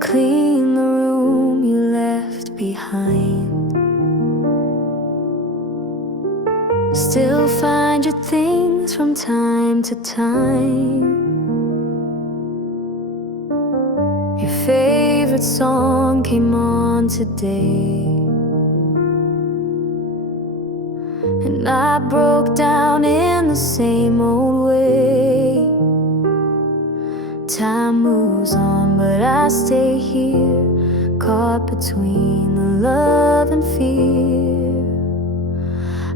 clean the room you left behind. Still find your things from time to time. Your favorite song came on today, and I broke down in the same old way. Time moves on, but I stay here, caught between the love and fear.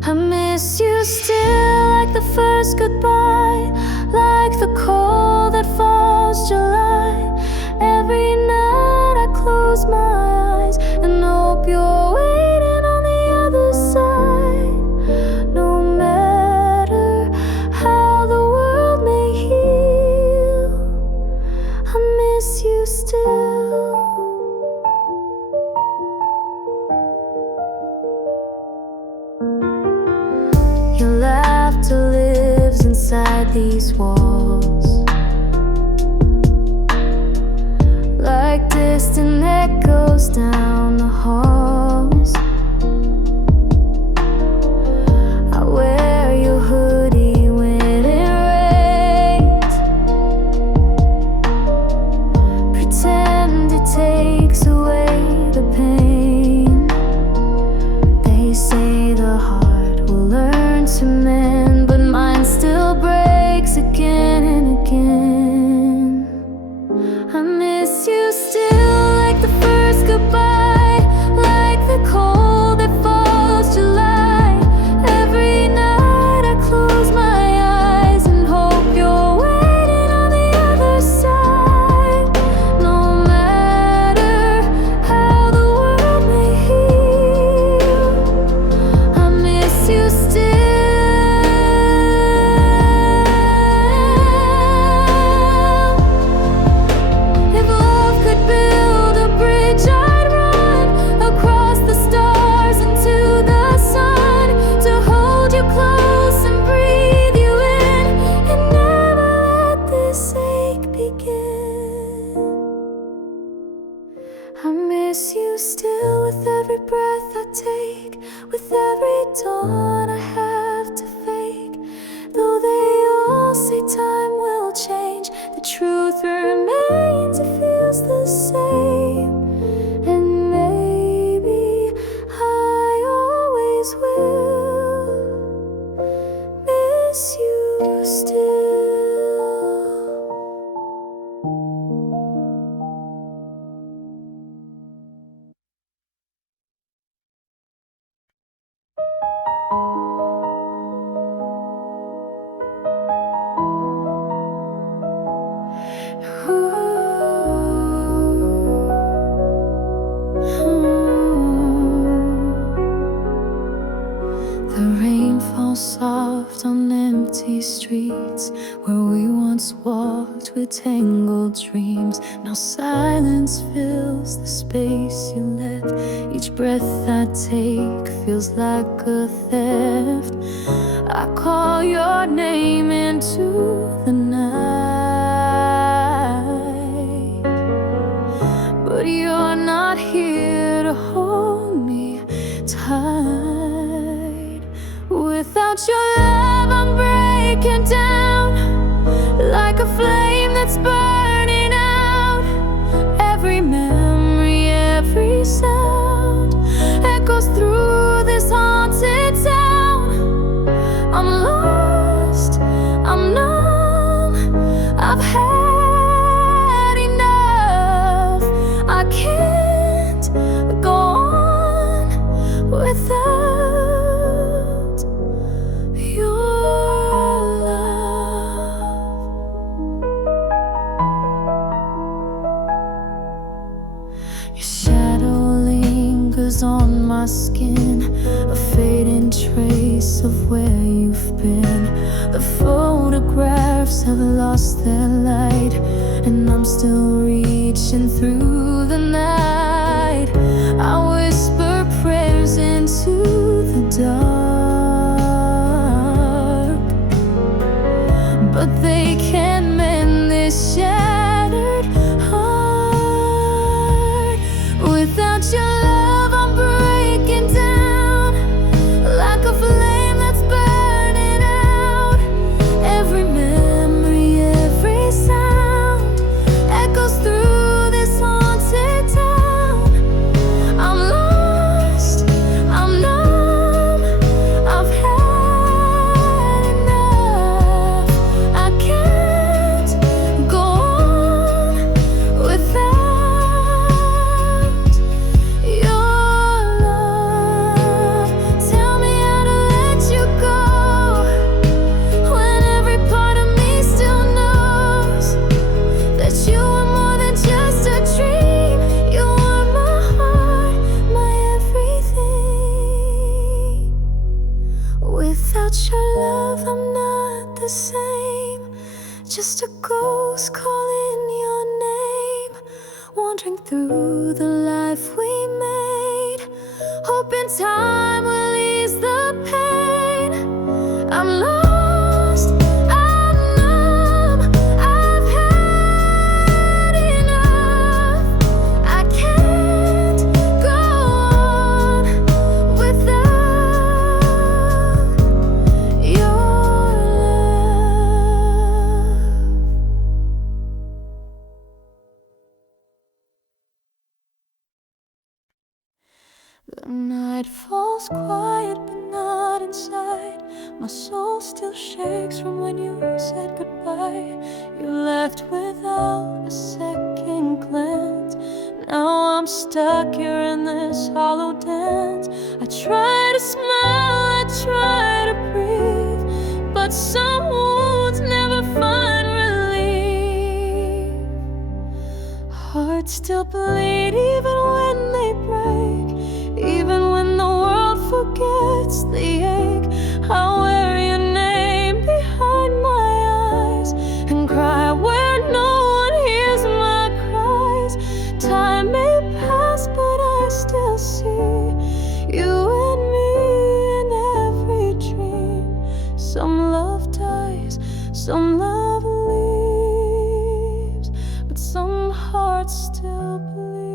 I miss you still, like the first goodbye, like the cold that falls July. Every night I close my eyes and hope you're waiting on the other side. No matter how the world may heal, I miss you still. Your laughter lives inside these walls, like distant echoes down the halls. I wear your hoodie when it rains, pretend it takes away the pain. They say the heart will learn to mend, but mine still breaks again and again. I miss you still, like the first goodbye, like the cold that falls July. Every night I close my eyes and hope you're waiting on the other side. No matter how the world may heal, I miss you still. If love could build a bridge, I'd run across the stars into the sun, to hold you close and breathe you in, and never let this ache begin. I miss you still, with every breath I take, with every dawn I have to fake. Though they all say time will change, the truth remains, it feels the same. And maybe I always will miss you still. The rain falls soft on empty streets, where we once walked with tangled dreams. Now silence fills the space you left. Each breath I take feels like a theft. I call your name into the night, but you're not here to hold me tight. Without your love, I'm breaking down, like a flame that's burning out. Every memory, every sound echoes through this haunted town. I'm lost, I'm numb, I've had enough. I can't go on without your love. Your shadow lingers on my skin, a fading trace of where you've been. The photographs have lost their light, and I'm still reaching through the night. I whisper prayers into the dark, but they can't mend this shattered heart. wandering through the life we made, hoping time will ease the pain. I'm lost, I'm numb, I've had enough. I can't go on without your love. The night falls quiet but not inside. My soul still shakes from when you said goodbye. You left without a second glance. Now I'm stuck here in this hollow dance. I try to smile, I try to breathe, but some wounds never find relief. Hearts still bleed even when they break, even when the world forgets the ache. I wear your name behind my eyes and cry where no one hears my cries. Time may pass, but I still see you and me in every dream. Some love dies, some love leaves, but some hearts still bleed.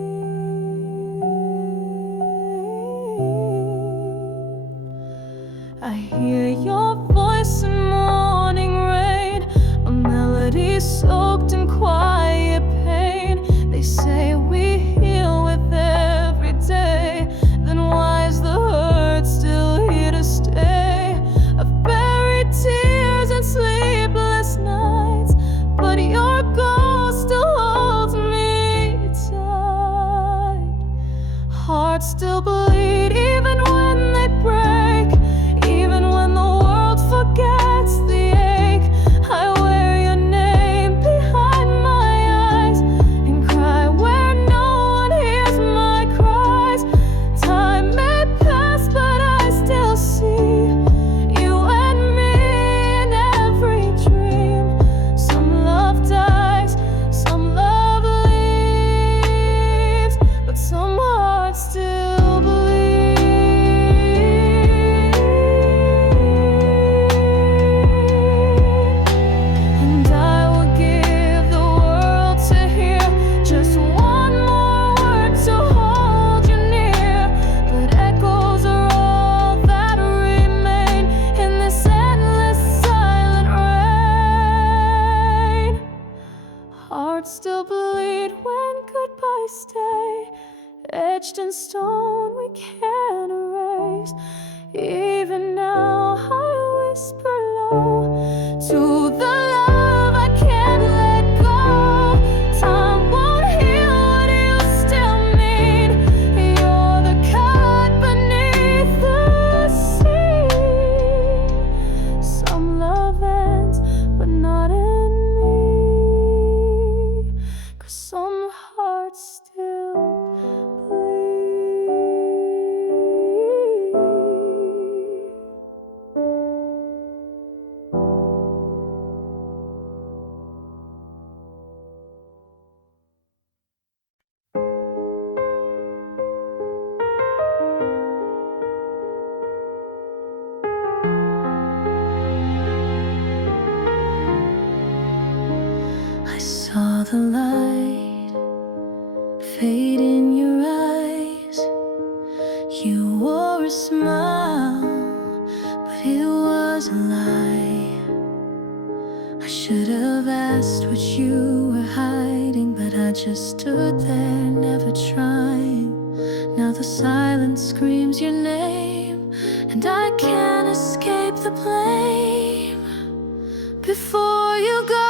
I hear your voice in morning rain, a melody soaked in quiet pain. They say we heal with every day, then why is the hurt still here to stay? I've buried tears and sleepless nights, but your ghost still holds me tight. Hearts still bleed even when they break, even when the world forgets the ache. I wear your name behind my eyes and cry where no one hears my cries. Time may pass, but I still see you and me in every dream. Some love dies, some love leaves, but some hearts still bleed. And I would give the world to hear just one more word to hold you near, but echoes are all that remain in this endless silent rain. Hearts still bleed when goodbyes stay, etched in stone we can't erase. Even now I whisper low to the love I can't let go. Time won't heal what you still mean. You're the cut beneath the sea. Some love ends, but not in me, 'cause some hearts still bleed. I saw the light fade in your eyes. You wore a smile, but it was a lie. I should have asked what you were hiding, but I just stood there, never trying. Now the silence screams your name, and I can't escape the blame. Before you go,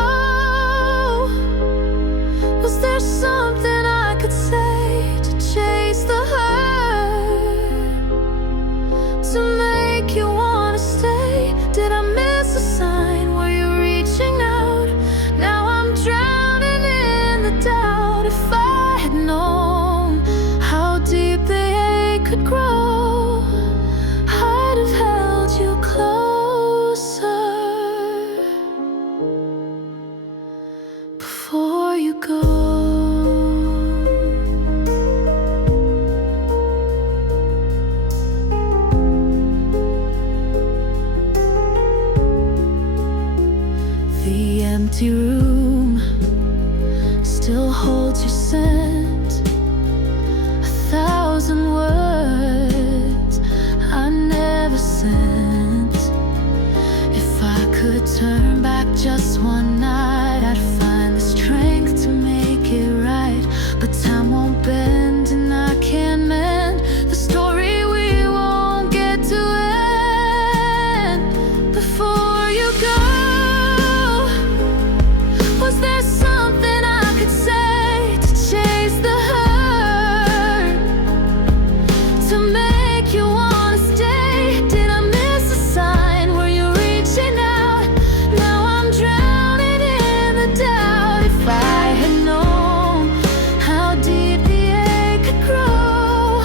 was there something I could say to chase the hurt, to make you wanna stay? Did I miss a sign? Were you reaching out? Now I'm drowning in the doubt. If I had known how deep the ache could grow, I'd have held you closer. Before you go, but time won't bend and I can't mend the story we won't get to end. Before you go, was there something I could say to chase the hurt, to make you wanna stay? Did I miss a sign? Were you reaching out? Now I'm drowning in the doubt. If I had known how deep the ache could grow,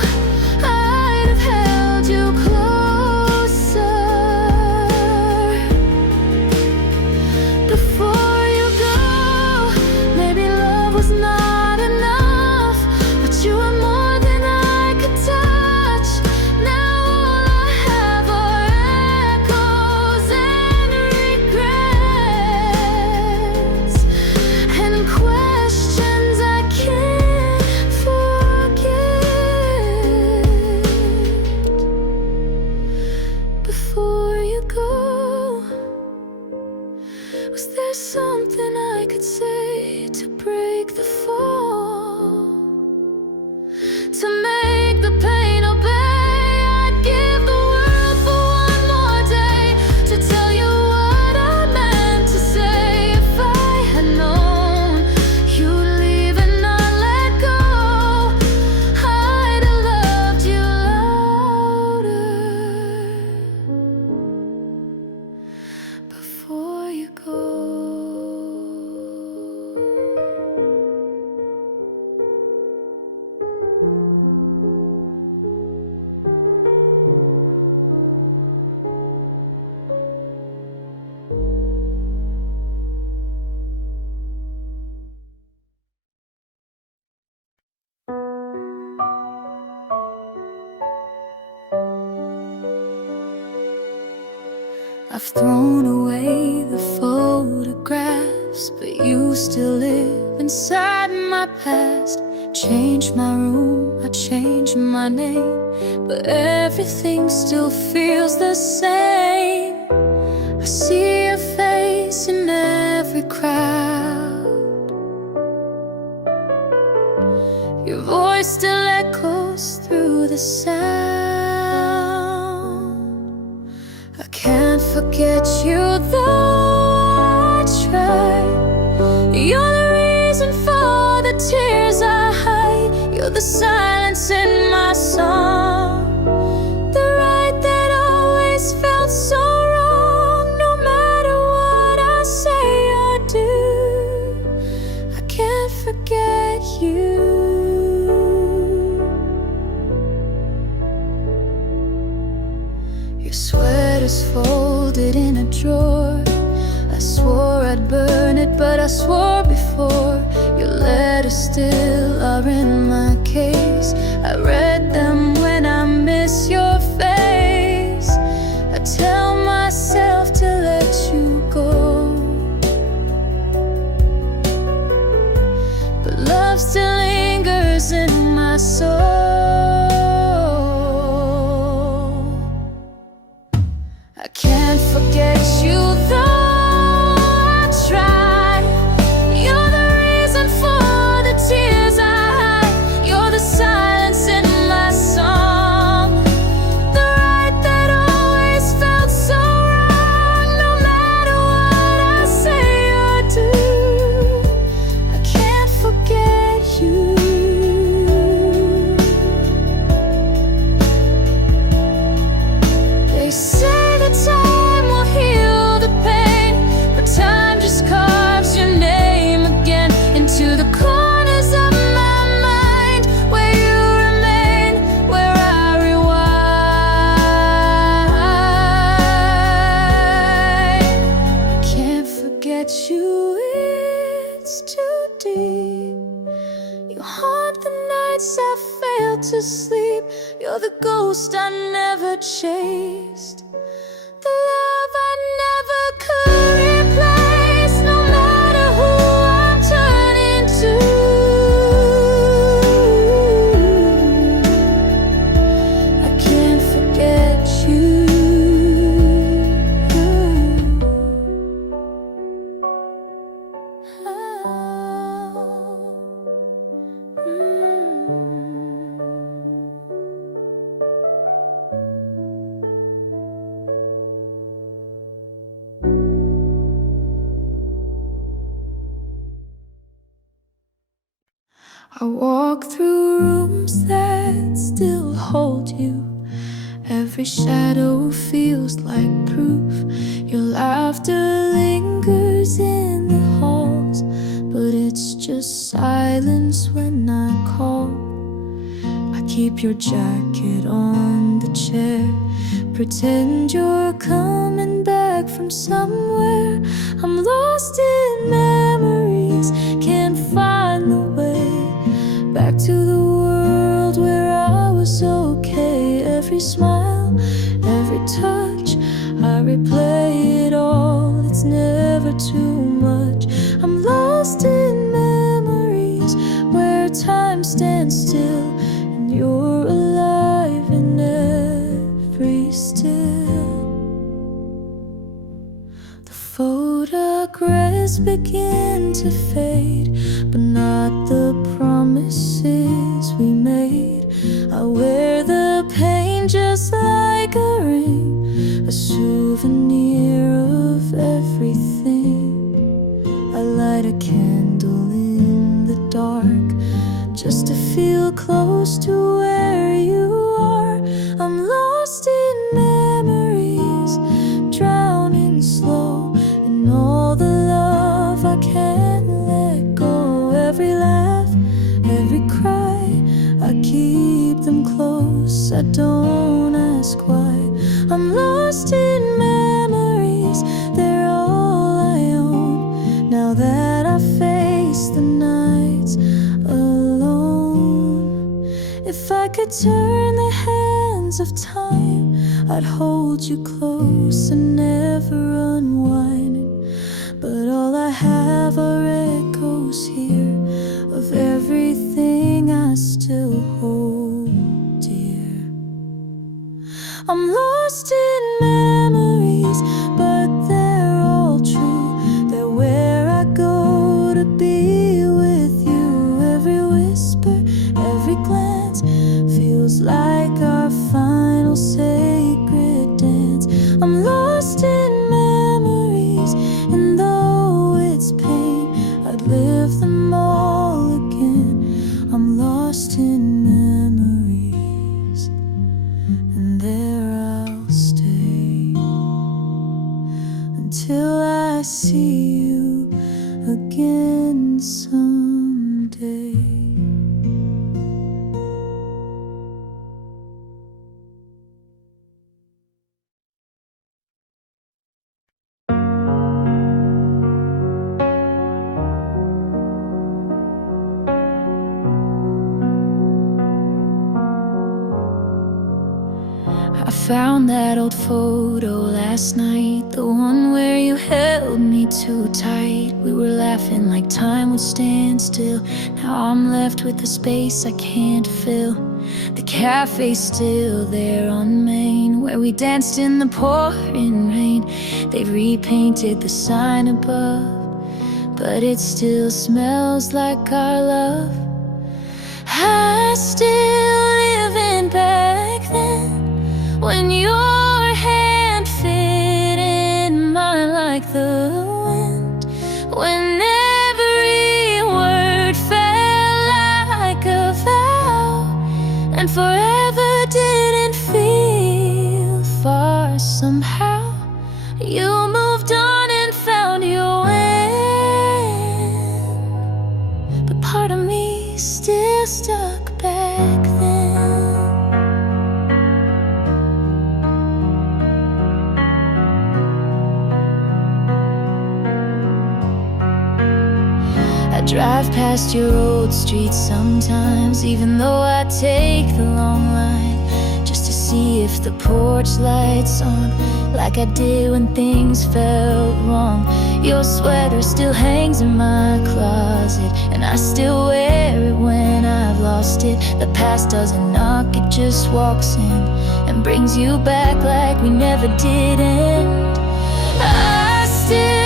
I'd have held you closer. Before you go, maybe love was not enough, but you were more than I could touch. Now all I have are echoes and regrets and questions I can't forget. Before you go, was there something I could say to break the fall, to make the pain obey? I'd give the world for one more day to tell you what I meant to say. If I had known you'd leave and not let go, I'd have loved you louder. Before you go. I've thrown away the photographs, but you still live inside my past. Changed my room, I changed my name, but everything still feels the same. I see your face in every crowd, your voice still echoes through the sound. I can't forget you though I try. You're the reason for the tears I hide. You're the silence in my song, the right that always felt so wrong. No matter what I say or do, I can't forget you. Your sweater's folded in a drawer. I swore I'd burn it, but I swore before. Your letters still are in my case. I read them when I miss your face. I tell myself to let you go, but love still lingers in my soul. I can't forget you though I try. You're the reason for the tears I hide. You're the silence in my song, the right that always felt so wrong. No matter what I say or do, I can't forget you. They say that time will heal the pain, but time just carves your name again into the corners of my mind, where you remain, where I rewind. Can't forget you, it's too deep. You haunt the nights I fail to sleep. You're the ghost I never chased, the love I never could replace. No matter who I'm turning to, I can't forget you. I walk through rooms that still hold you. Every shadow feels like proof. Your laughter lingers in the halls, but it's just silence when I call. I keep your jacket on the chair, pretend you're coming back from somewhere. I'm lost in memories, can't find the way back to the world where I was okay. Every smile, every touch, I replay it all. It's never too much. I'm lost in memories where time stands still and you're alive in every still. The photographs begin to fade, but not the promises we made. I wear the pain just like a ring, a souvenir of everything. I light a candle in the dark just to feel close to where you are. I'm lost in memories, drowning slow in all the love I can't let go. Every laugh, every cry, I keep them close, I don't ask why. I'm lost in memories, they're all I own. Now that I face the nights alone, if I could turn the hands of time, I'd hold you close and never unwind it. But all I have are echoes here of everything I still hold dear. I'm lost in memories, but they're all true. They're where I go to be with you. Every whisper, every glance feels like our final sacred dance. I'm lost in memories, and though it's pain, I'd live them all again. I'm lost in memories, and there I'll stay until I see you again someday. I found that old photo last night, the one where you held me too tight. We were laughing like time would stand still. Now I'm left with the space I can't fill. The cafe's still there on Main, where we danced in the pouring rain. They've repainted the sign above, but it still smells like our love. I still live in back then, when your hand fit in mine like the wind, when every word felt like a vow, and forever didn't feel far somehow. You moved on and found your way, but part of me still stuck back then. I drive past your old street sometimes, even though I take the long line, just to see if the porch light's on, like I did when things felt wrong. Your sweater still hangs in my closet, and I still wear it when I've lost it. The past doesn't knock, it just walks in and brings you back like we never did end. I still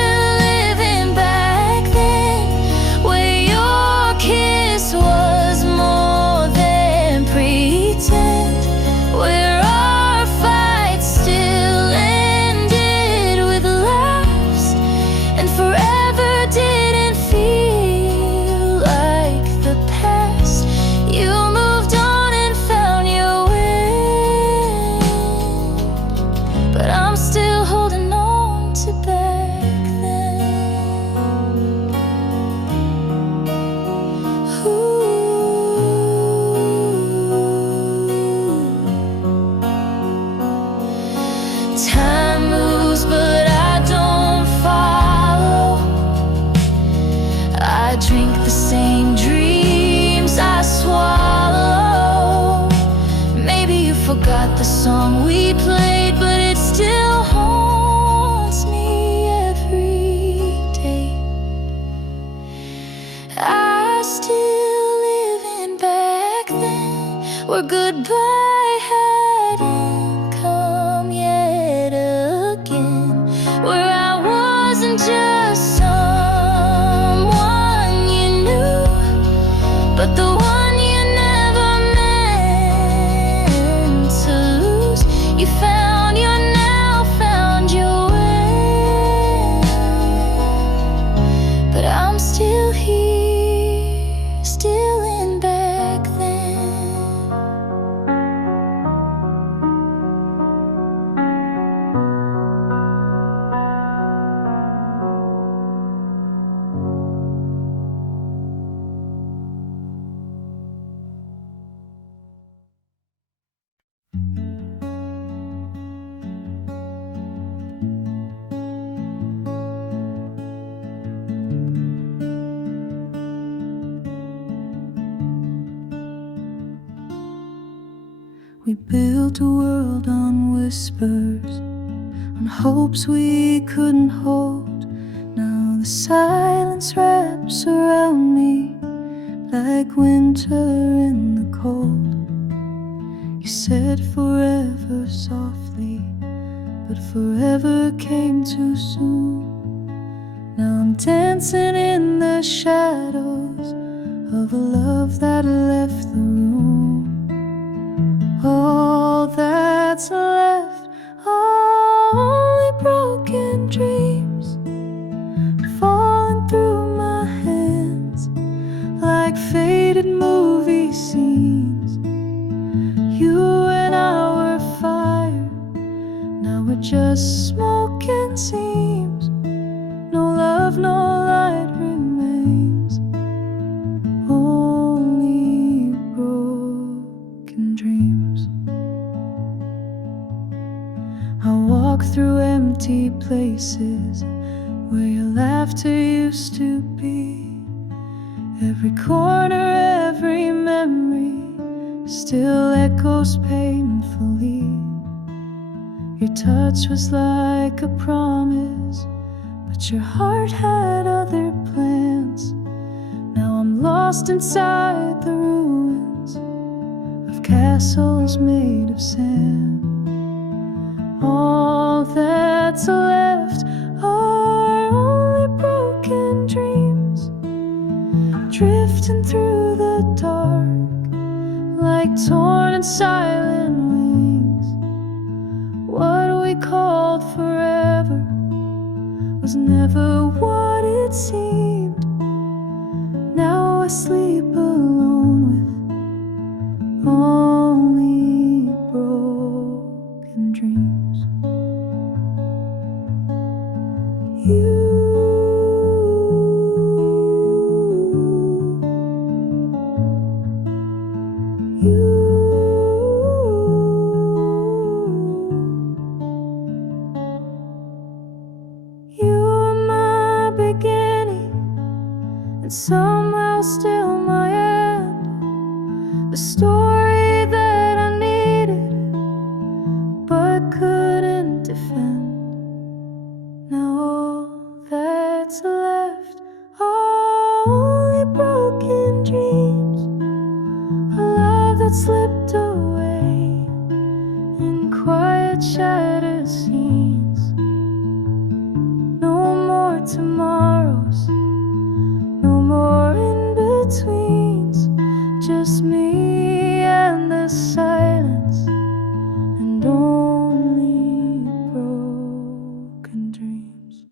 was more than pretend, where our fights still ended with laughs, and forever didn't feel like the past. the song we played, but it still haunts me every day. I still live in back then, where goodbye hadn't come yet again, where I wasn't just someone you knew, but the one you never meant to lose. You found your now, found your way, but I'm still here, still in back then. We built a world on whispers, on hopes we couldn't hold. Now the silence wraps around me like winter in the cold. You said forever softly, but forever came too soon. Now I'm dancing in the shadows of a love that left the room. All that's left are only broken dreams, falling through my hands like faded movie scenes. You and I were fire, now we're just smoke and seams. No love, no light remains, only broken dreams. I walk through empty places where your laughter used to be. Every corner, every memory still echoes painfully. Your touch was like a promise, but your heart had other plans. Now I'm lost inside the ruins of castles made of sand. All that's left are only broken dreams, drifting through the dark like torn and silent wings. What we called forever was never what it seemed. Now I sleep alone with only broken dreams. And somehow still my end, the story that I needed but couldn't defend. Now all that's left are only broken dreams, a love that slipped away in quiet shattered scenes. No more tomorrows, no more in-betweens, just me and the silence, and only broken dreams.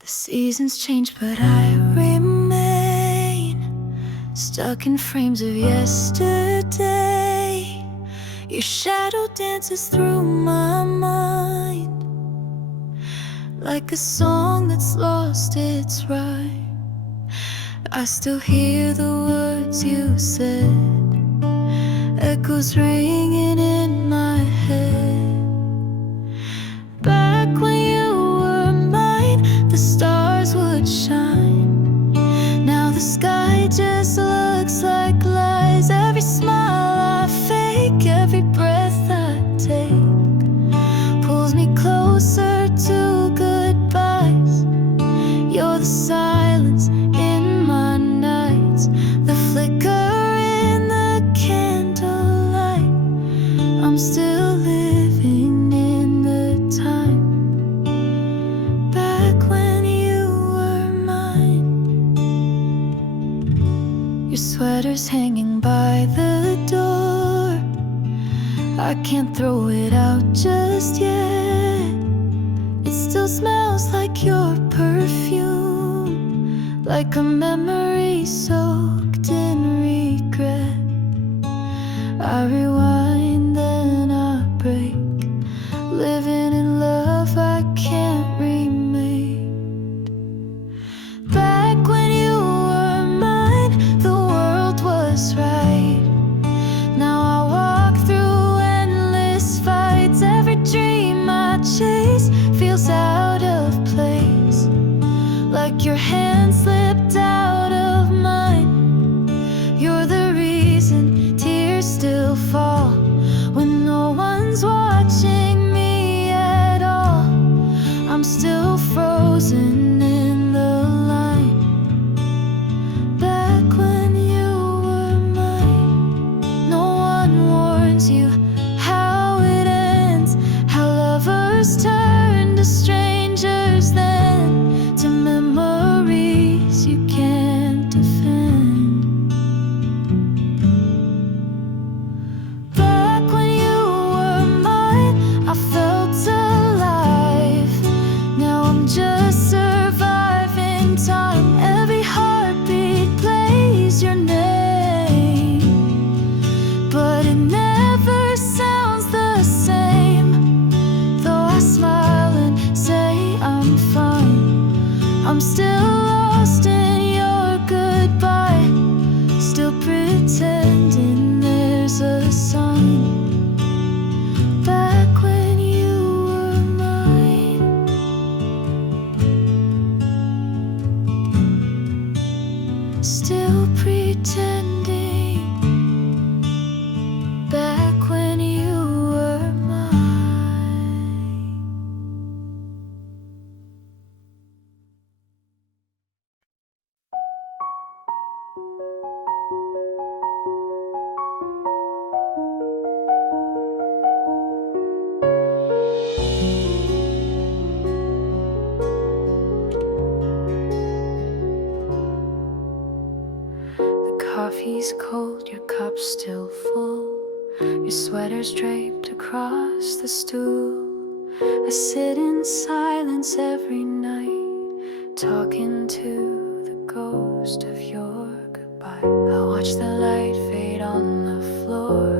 The seasons change, but I remain stuck in frames of yesterday. Your shadow dances through my mind like a song that's lost its rhyme. I still hear the words you said, echoes ringing in my head. Back when you were mine, the stars would shine. Now the sky sweater's hanging by the door. I can't throw it out just yet. It still smells like your perfume, like a memory soaked in regret. I rewind, then I break, living in love I can't remake. Back when you were mine, the world was right. Now I walk through endless fights. Every dream I chase feels out of place, like your hand slipped out of mine. You're the reason tears still fall when no one's watching me at all. I'm still frozen in the line. Back when you were mine, no one warns you how it ends, how lovers turn to strangers, then to memories you can't defend. Back when you were mine, I felt alive. Now I'm just surviving time. Every heartbeat plays your name, but it never sounds the same. Though I smile and say I'm fine, I'm still lost in your goodbye, still pretending there's a sign. Back when you were mine, still pretending. Back when you were mine. The coffee's cold, your cup's still full, your sweater's draped across the stool. I sit in silence every night, talking to the ghost of your goodbye. I watch the light fade on the floor,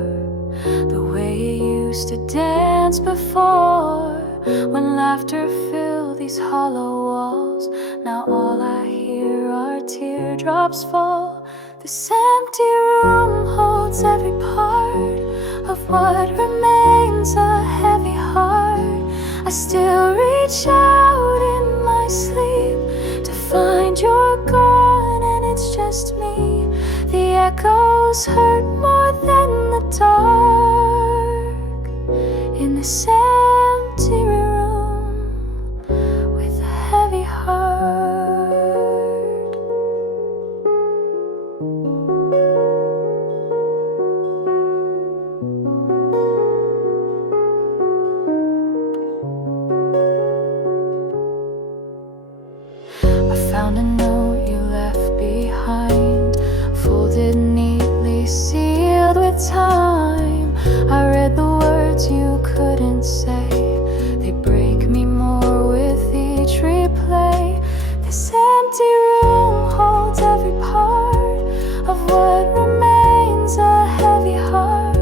the way you used to dance before, when laughter filled these hollow walls. Now all I hear are teardrops fall. This empty room holds every part of what remains a heavy heart. I still reach out in my sleep to find you're gone and it's just me. The echoes hurt more than the dark in this empty room with a heavy heart. I found a note you left behind, folded neatly, sealed with time. I read the words you couldn't say, they break me more with each replay. This empty room holds every part of what remains a heavy heart.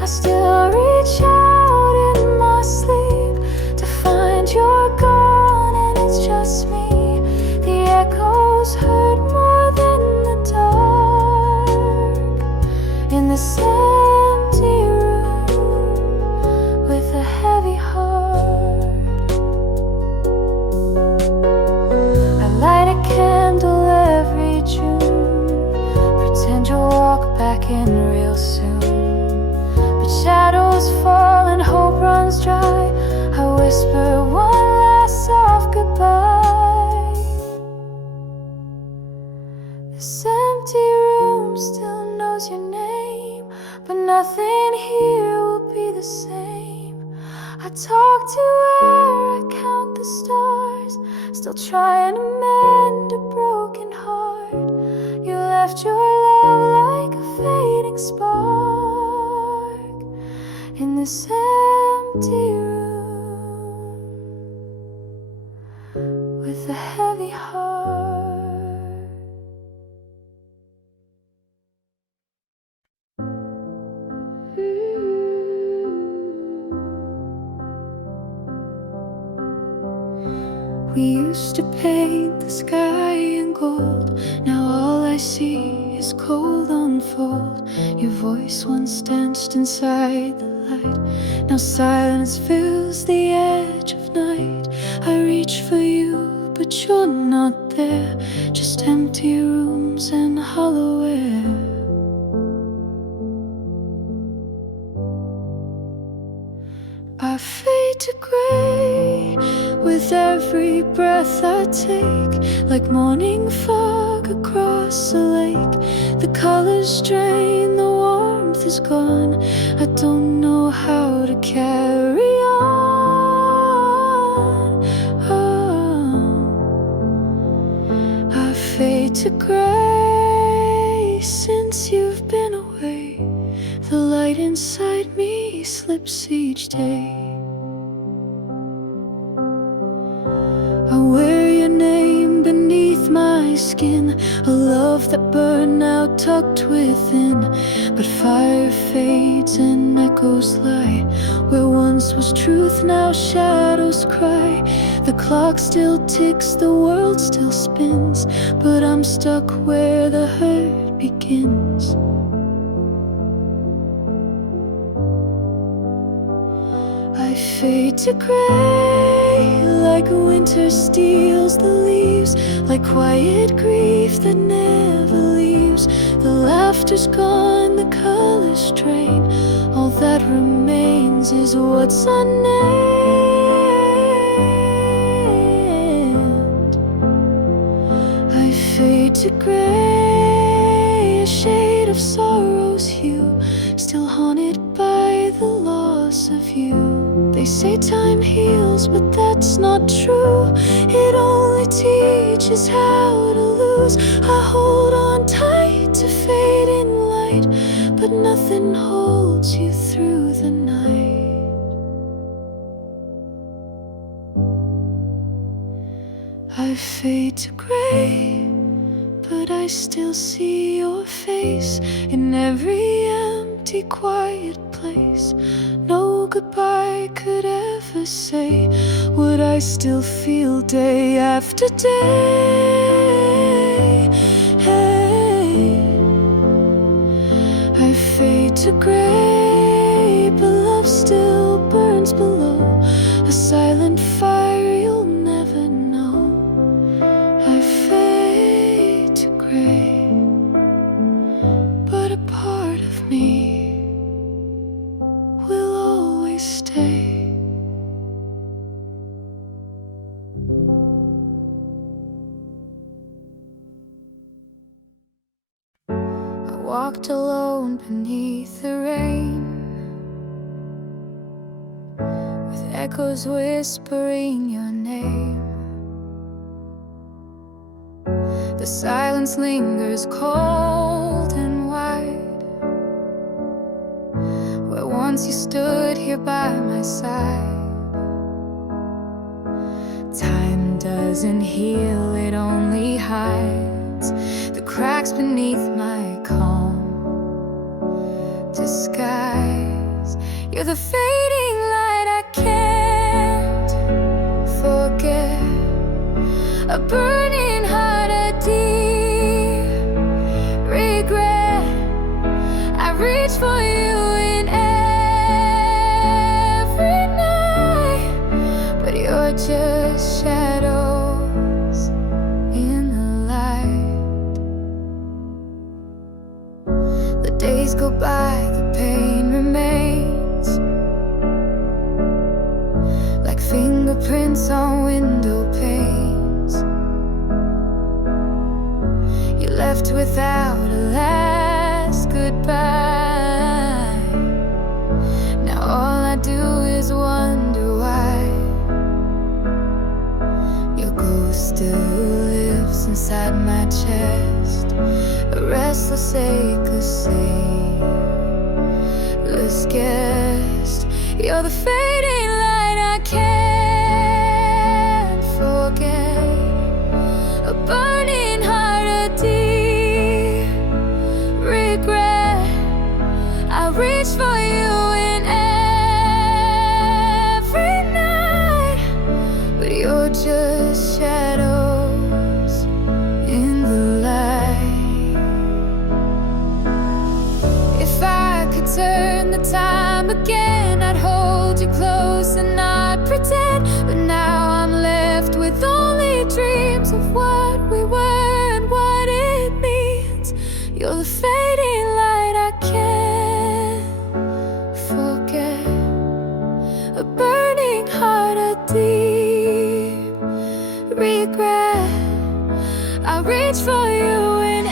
I still reach out in my sleep to find you're gone and it's just me. The echoes hurt more than the dark in this empty room with a heavy heart. I light a candle every June, pretend you'll walk back in real soon. But shadows fall and hope runs dry. I whisper one last soft goodbye. This empty room still knows your name, but nothing here will be the same. I talk to air, I count the stars, still trying to mend a broken heart. You left your love like a fading spark in this empty room with a heavy heart. We used to paint the sky in gold. Now all I see is cold unfold. Your voice once danced inside the light. Now silence fills the edge of night. I reach for you, but you're not there. Just empty rooms and hollow air. I fade to gray with every breath I take, like morning fog across a lake. The colors drain, the warmth is gone. I don't know how to carry on. I fade to gray since you've been away. The light inside me slips each day. I wear your name beneath my skin, a love that burned out tucked within. But fire fades and echoes lie. Where once was truth, now shadows cry. The clock still ticks, the world still spins, but I'm stuck where the hurt begins. I fade to gray like winter steals the leaves, like quiet grief that never leaves. The laughter's gone, the colors drain. All that remains is what's unnamed. I fade to gray, a shade of sorrow's hue, still haunted by the loss of you. They say time heals, but that's not true. It only teaches how to lose. I hold on tight to fading light, but nothing holds you through the night. I fade to gray, but I still see your face in every empty, quiet place. No goodbye could ever say what I still feel day after day. Hey, I fade to gray, but love still burns below, a silent fire you'll never know. I fade to gray, but a part of me will always stay. I walked alone beneath the rain, with echoes whispering your name. The silence lingers cold and wide, where once you stood here by my side. Time doesn't heal, it only hides the cracks beneath my calm disguise. You're the fading light I can't forget, a burning heart, a deep regret. I reach for you in every night, but you're just shadows in the light. The days go by, the pain remains, like fingerprints on window panes. You left without a last goodbye. Now all I do is wonder why your ghost still lives inside my chest. rest, a restless ache, a sailor's guest. You're the fading light I can't forget, a burning heart, a deep regret. I reach for you in every night, but you're just shadows in the light. If I could turn the time again, I'd hold you close and not pretend. But now I'm left with only dreams of what we were and what it means. You're the fading light I can't forget, a burning heart, a deep regret. I reach for you in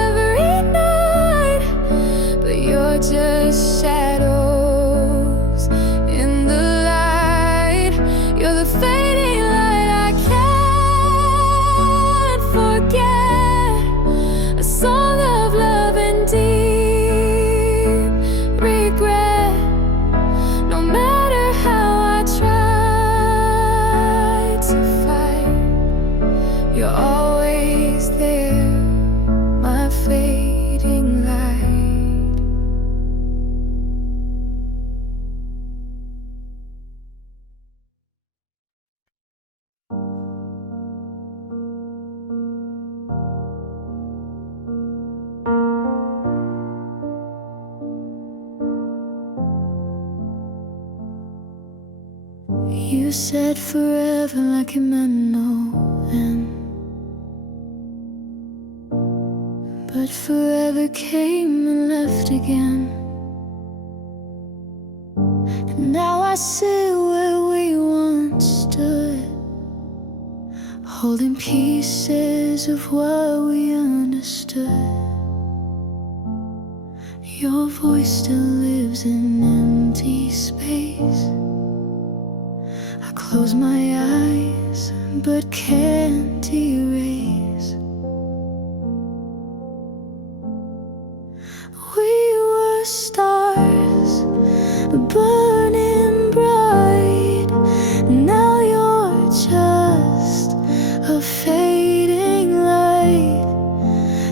every night, but you're just shadows in the light. You're the fading light I can't forget, a song of love and deep regret. No matter how I try to fight, you're always there, my fading light. You said forever like it meant no end, but forever came and left again. And now I sit where we once stood, holding pieces of what we understood. Your voice still lives in empty space. I close my eyes but can't erase. We were stars burning bright. Now you're just a fading light.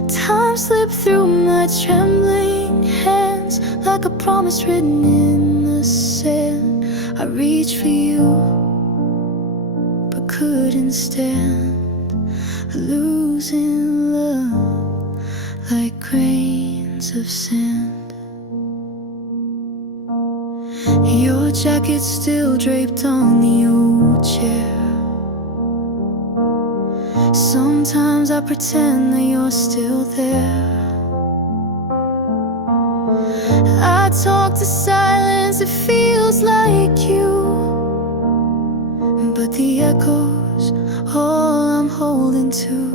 Time slipped through my trembling hands like a promise written in the sand. I reached for you but couldn't stand losing love like grains of sand. Your jacket still draped on the old chair. Sometimes I pretend that you're still there. I talk to silence, it feels like you, but the echoes, all I'm holding to.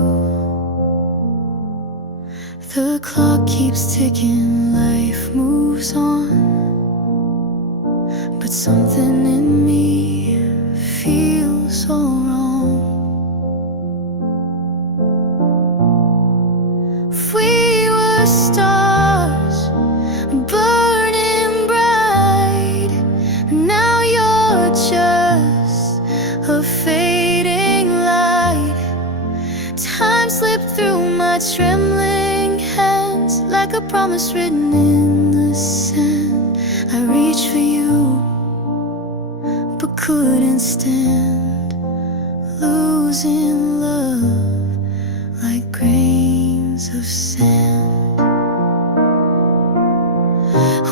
The clock keeps ticking, life moves on, but something in me feels so wrong. We were stars burning bright. Now you're just a fading light. Time slipped through my trembling hands like a promise written in the sand. I reached for you but couldn't stand losing love like grains of sand.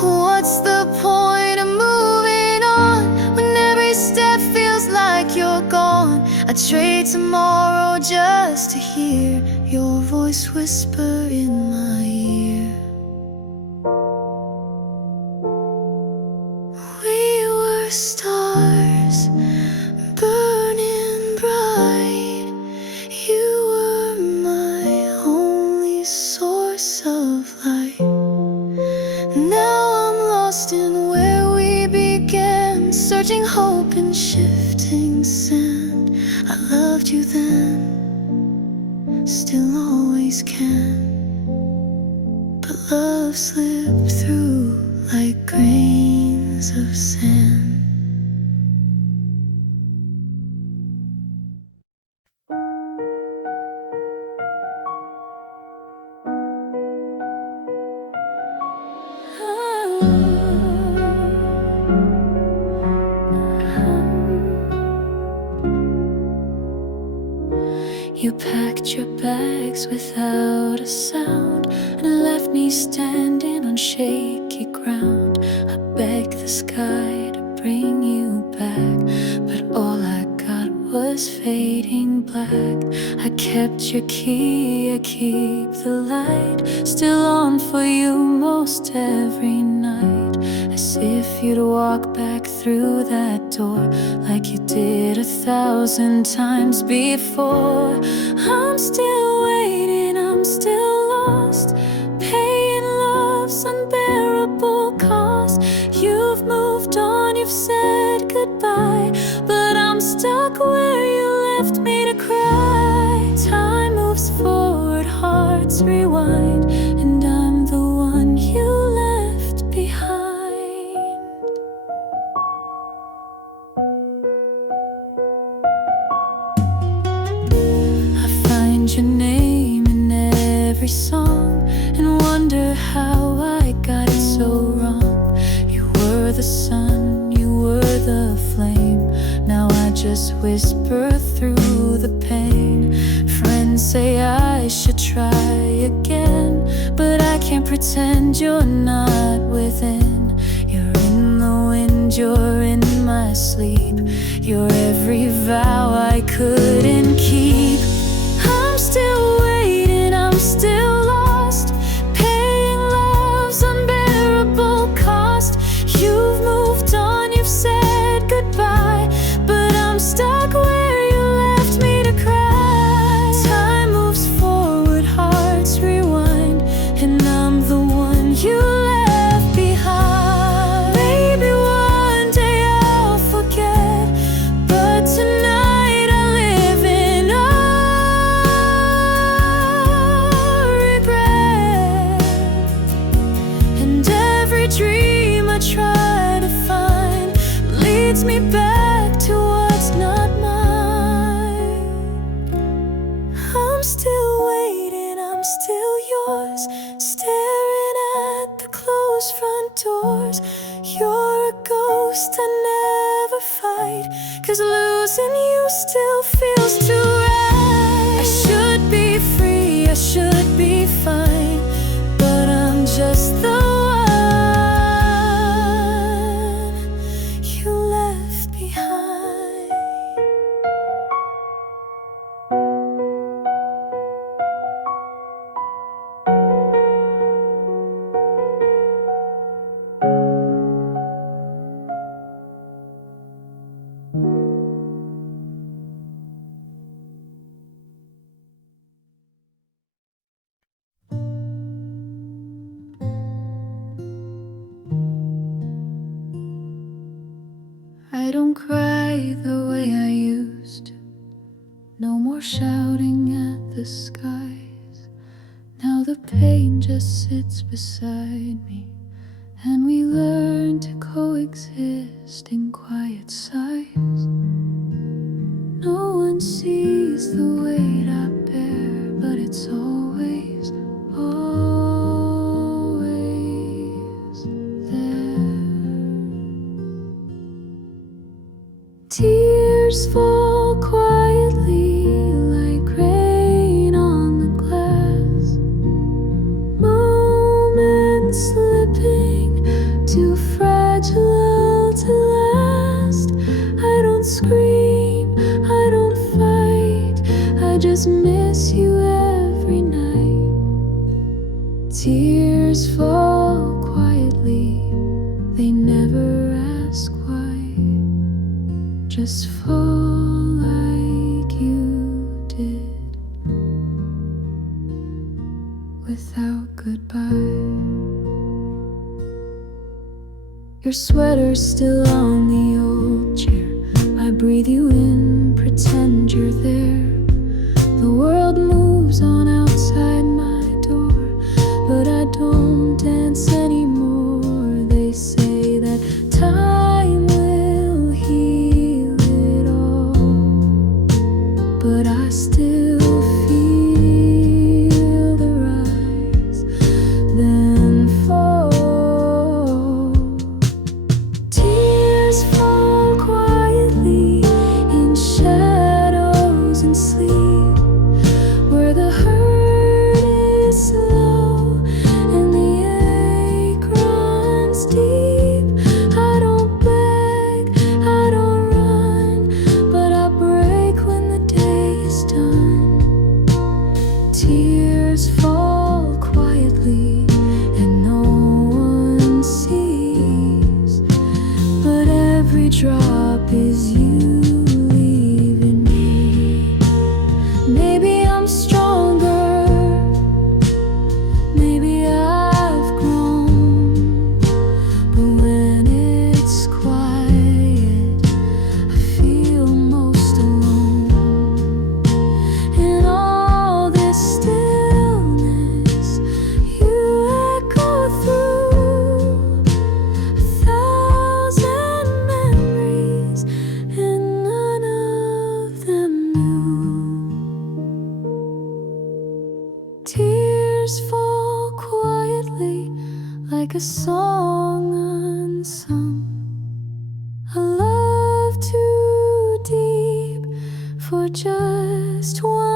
What's the point of moving on when every step feels like you're gone? I trade tomorrow just to hear your voice whisper in my ear. We were stars burning bright. You were my only source of light. Now I'm lost in where we began, searching hope in shifting sand. I loved you then, still always can. But love slipped through like grains of sand. You packed your bags without a sound and left me standing on shaky ground. I begged the sky to bring you back, but all I got was fading black. I kept your key, I keep the light still on for you most every night, as if you'd walk back through that door like you did 1,000 times before. I'm still waiting, I'm still lost, paying love's unbearable cost. You've moved on, you've said goodbye, but I'm stuck where you left me to cry. Time moves forward, hearts rewind, and I'm the one you left behind. I find your name in every song and wonder how I got it so wrong. You were the sun, you were the flame, now I just whisper through the pain. Friends say I should try again, but I can't pretend you're not within. You're in the wind, you're in my sleep, you're every vow I couldn't keep. I'm still waiting, I'm still lost, paying love's unbearable cost. You've moved on, you've said goodbye, but I'm stuck where you left me to cry. Time moves forward, hearts rewind, and I'm the one you left behind. Maybe one day I'll forget, but tonight I live in regret. And every dream I try to find leads me back to what's not mine. I'm still waiting, I'm still yours, staring at the closed front doors. You're a ghost I never fight, 'cause losing you still feels too right. I should be free, I should be fine, but I'm just the one you left behind. I don't cry the way I used to. No more shouting at the skies. Now the pain just sits beside me, and we learn to coexist in quiet sighs. No one sees the weight I bear, but it's always, always there. Tears fall quietly like rain on the glass, moments slipping too fragile to last. I don't scream, I don't fight, I just miss you every night. Tears fall quietly, they never ask why, just fall like you did, without goodbye. Your sweater's still on the old chair, I breathe you in, pretend you're there. The world moves but I still feel the rise, then fall. Tears fall quietly in shadows and sleep, where the hurt is slow and the ache runs deep. I don't beg, I don't run, but I break when the day is done. Tears fall quietly and no one sees, but every drop is you leaving me. Maybe I'm stronger, maybe I've grown, but when it's quiet, I feel most alone. In all this stillness, you echo through 1,000 memories, and none of them new. Tears fall quietly like a song unsung, a love too deep for just one